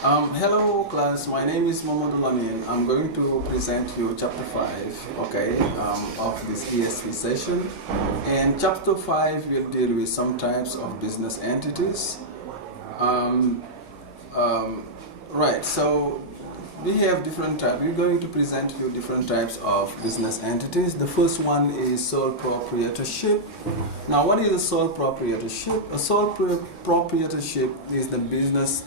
Hello class, my name is LAMINE. I'm going to present you Chapter 5, okay, of this ESP session. And Chapter 5 will deal with some types of business entities. Right, so we have different types. We're going to present you different types of business entities. The first one is sole proprietorship. Now, what is a sole proprietorship? A sole proprietorship is the business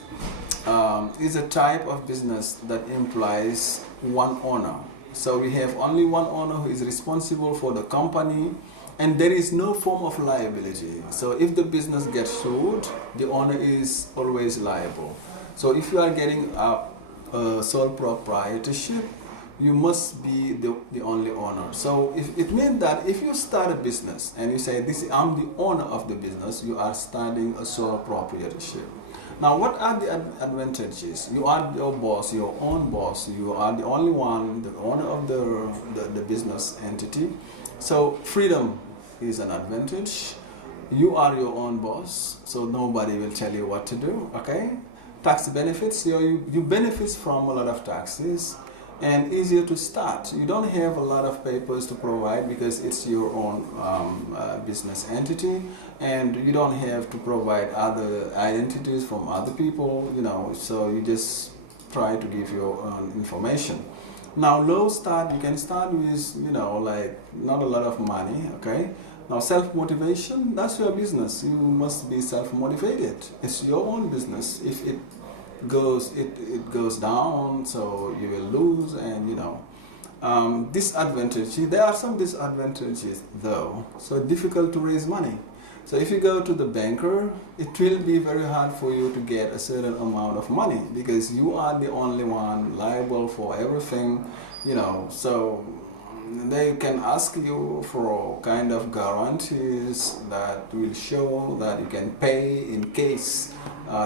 is a type of business that implies one owner. So we have only one owner who is responsible for the company, and there is no form of liability. So if the business gets sued, the owner is always liable. So if you are getting a sole proprietorship, you must be the only owner. So if it means that if you start a business and you say, I'm the owner of the business, you are starting a sole proprietorship. Now, what are the advantages? You are your boss, your own boss. You are the only one, the owner of the business entity. So freedom is an advantage. You are your own boss, so nobody will tell you what to do, okay? Tax benefits, you benefit from a lot of taxes, and easier to start. You don't have a lot of papers to provide because it's your own business entity, and you don't have to provide other identities from other people, so you just try to give your own information. Now, low start, you can start with, like not a lot of money, okay? Now, self-motivation, that's your business. You must be self-motivated. It's your own business. If it goes down, so you will lose, and disadvantages. There are some disadvantages though. So difficult to raise money. So if you go to the banker, it will be very hard for you to get a certain amount of money because you are the only one liable for everything, so they can ask you for kind of guarantees that will show that you can pay in case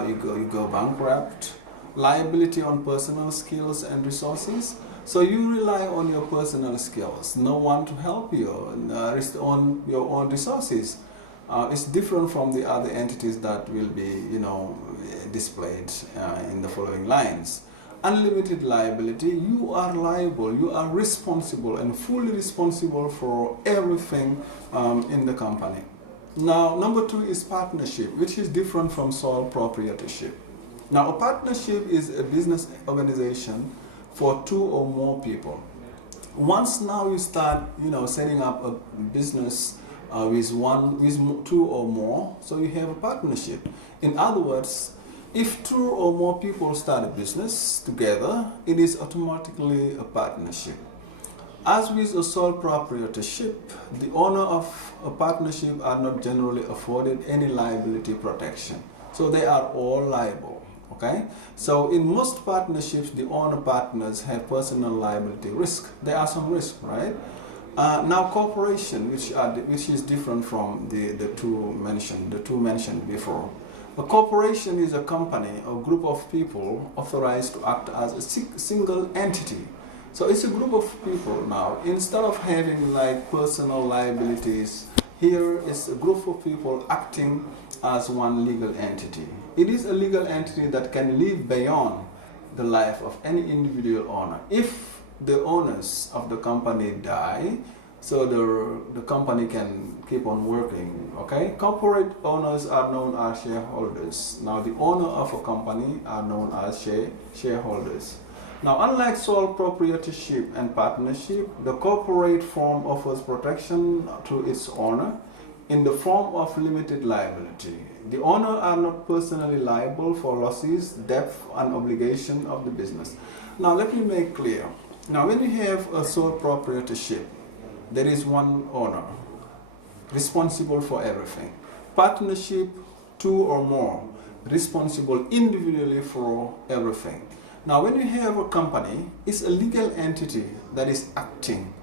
you go bankrupt. Liability on personal skills and resources. So you rely on your personal skills, no one to help you, on your own resources. It's different from the other entities that will be, displayed in the following lines. Unlimited liability, you are liable, you are responsible and fully responsible for everything in the company. Now, number 2 is partnership, which is different from sole proprietorship. Now, a partnership is a business organization for 2 or more people. Once now you start, setting up a business with 2 or more, so you have a partnership. In other words, if 2 or more people start a business together, it is automatically a partnership. As with a sole proprietorship, the owner of a partnership are not generally afforded any liability protection. So they are all liable, okay? So in most partnerships, the owner partners have personal liability risk. There are some risks, right? Now corporation, which is different from the two mentioned before. A corporation is a company or group of people authorized to act as a single entity. So it's a group of people now. Instead of having like personal liabilities, here is a group of people acting as one legal entity. It is a legal entity that can live beyond the life of any individual owner. If the owners of the company die, so the company can keep on working, okay? Corporate owners are known as shareholders. Now the owner of a company are known as shareholders. Now, unlike sole proprietorship and partnership, the corporate form offers protection to its owner in the form of limited liability. The owner are not personally liable for losses, debt, and obligation of the business. Now, let me make clear. Now, when you have a sole proprietorship, there is one owner responsible for everything. Partnership, 2 or more, responsible individually for everything. Now, when you have a company, it's a legal entity that is acting.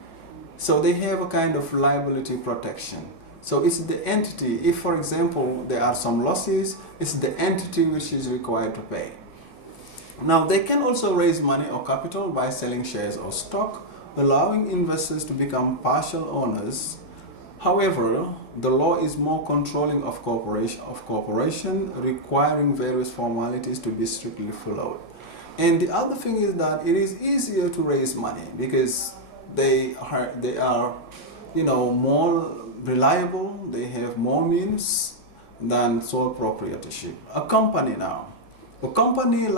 So they have a kind of liability protection. So it's the entity, if for example, there are some losses, it's the entity which is required to pay. Now, they can also raise money or capital by selling shares or stock, allowing investors to become partial owners. However, the law is more controlling of corporation, requiring various formalities to be strictly followed. And the other thing is that it is easier to raise money because they are more reliable, they have more means than sole proprietorship. A company now, a limited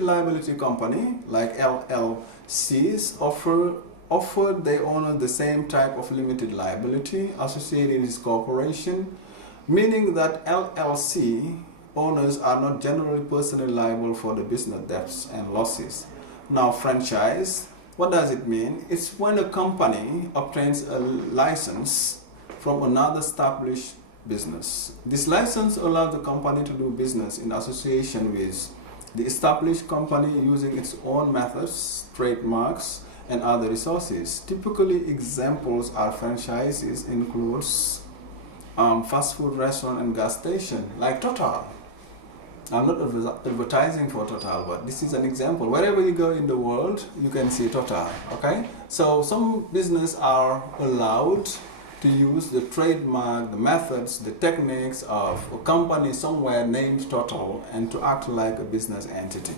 liability company like LLCs offer their owners the same type of limited liability associated with corporation, meaning that LLC owners are not generally personally liable for the business debts and losses. Now, franchise, what does it mean? It's when a company obtains a license from another established business. This license allows the company to do business in association with the established company using its own methods, trademarks, and other resources. Typically, examples are franchises includes fast food restaurant and gas station like Total. I'm not advertising for Total, but this is an example. Wherever you go in the world, you can see Total, okay? So some business are allowed to use the trademark, the methods, the techniques of a company somewhere named Total and to act like a business entity.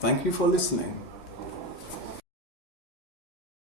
Thank you for listening.